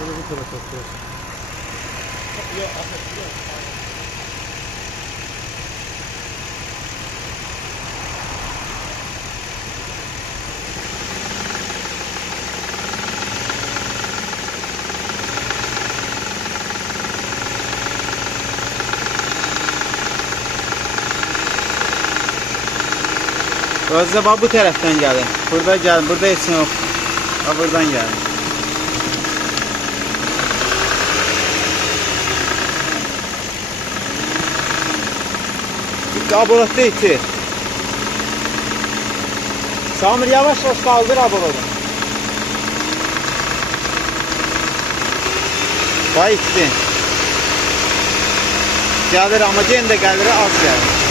Böyle bu tarafa atacağız. Özde bak bu taraftan gelin. Burada gelin. Burada heç nə yox. Bak buradan gelin. Abolatda itir. Samir yavaş yavaş kaldır aboladı. Vay ittin. Gelir ama gene de gelir az gelir.